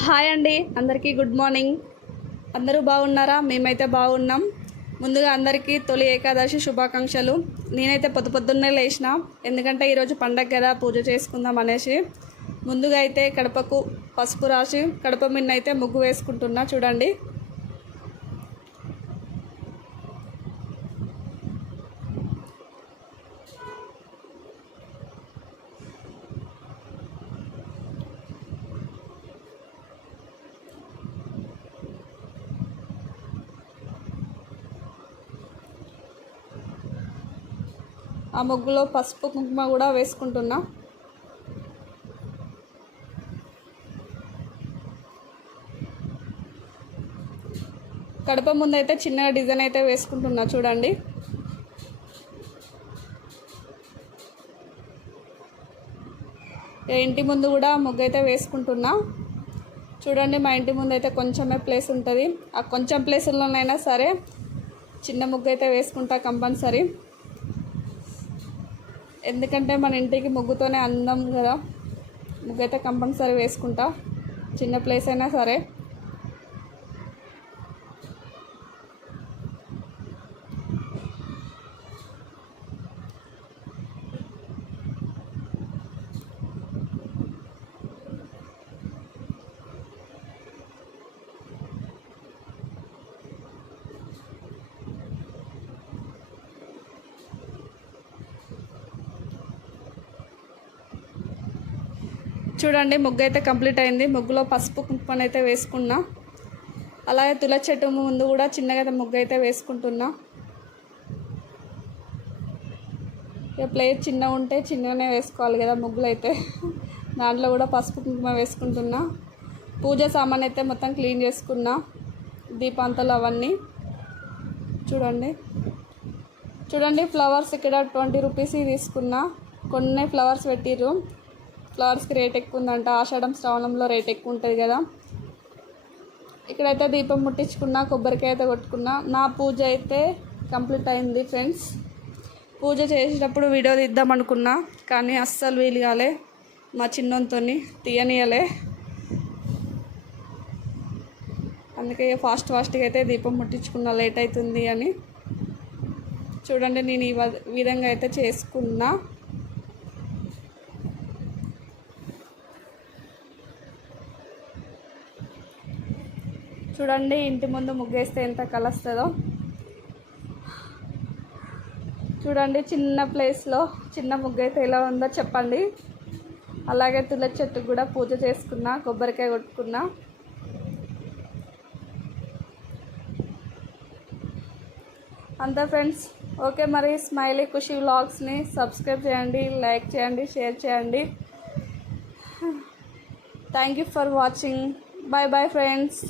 Hi అండి, అందరికీ good morning. అందరూ బాగున్నారా? మేమైతే బాగున్నాం. ముందుగా అందరికీ తొలి ఏకాదశి శుభాకాంక్షలు. నేనైతే పొద్దున్నే లేచిన, ఎందుకంటే ఈరోజు పండగ కదా, పూజ చేసుకుందాం అనేసి. ముందుగా అయితే కడపకు పసుపు రాసి కడప మిన్న అయితే ముగ్గు వేసుకుంటున్నా. చూడండి, ఆ ముగ్గులో పసుపు కుంకుమ కూడా వేసుకుంటున్నా. కడప ముందు అయితే చిన్నగా డిజైన్ అయితే వేసుకుంటున్నా. చూడండి, ఇంటి ముందు కూడా ముగ్గు అయితే వేసుకుంటున్నా. చూడండి, మా ఇంటి ముందు అయితే కొంచెమే ప్లేస్ ఉంటుంది. ఆ కొంచెం ప్లేస్లోనైనా సరే చిన్న ముగ్గు అయితే వేసుకుంటా కంపల్సరీ. ఎందుకంటే మన ఇంటికి ముగ్గుతోనే అందం కదా, ముగ్గు అయితే కంపల్సరీ వేసుకుంటా, చిన్న ప్లేస్ అయినా సరే. చూడండి, ముగ్గు అయితే కంప్లీట్ అయింది. ముగ్గులో పసుపు కుంకుమ అయితే వేసుకున్నా. అలాగే తులసి చెట్టు ముందు కూడా చిన్నగా ముగ్గు అయితే వేసుకుంటున్నా. ఇక ప్లేట్ చిన్నగా ఉంటే చిన్నగానే వేసుకోవాలి కదా ముగ్గులు అయితే. దాంట్లో కూడా పసుపు కుంకుమ వేసుకుంటున్నా. పూజ సామాన్ అయితే మొత్తం క్లీన్ చేసుకున్నా, దీపాంతలు అవన్నీ. చూడండి ఫ్లవర్స్ ఇక్కడ 20 రూపీస్ తీసుకున్నా. కొన్ని ఫ్లవర్స్ పెట్టిర్రు. ఫ్లవర్స్కి రేట్ ఎక్కువ ఉందంట, ఆషాఢం శ్రావణంలో రేట్ ఎక్కువ ఉంటుంది కదా. ఇక్కడైతే దీపం ముట్టించుకున్నా, కొబ్బరికాయ అయితే కొట్టుకున్నా. నా పూజ అయితే కంప్లీట్ అయింది ఫ్రెండ్స్. పూజ చేసేటప్పుడు వీడియో తీద్దాం అనుకున్నా, కానీ అస్సలు వీలు కాలే, మా చిన్నోనితో తీయనీయలే. అందుకే ఫాస్ట్గా అయితే దీపం ముట్టించుకున్నా, లేట్ అవుతుంది అని. చూడండి, నేను ఈ విధంగా అయితే చేసుకున్నా. చూడండి, ఇంటి ముందు ముగ్గేస్తే ఎంత కలస్తుందో. చూడండి, చిన్న ప్లేస్లో చిన్న ముగ్గు అయితే ఎలా ఉందో చెప్పండి. అలాగే తులసి చెట్టుకు కూడా పూజ చేసుకున్నా, కొబ్బరికాయ కొట్టుకున్నా. అంతా ఫ్రెండ్స్. ఓకే, మరి స్మైలీ ఖుషి వ్లాగ్స్ని సబ్స్క్రైబ్ చేయండి, లైక్ చేయండి, షేర్ చేయండి. Thank you for watching. Bye bye friends.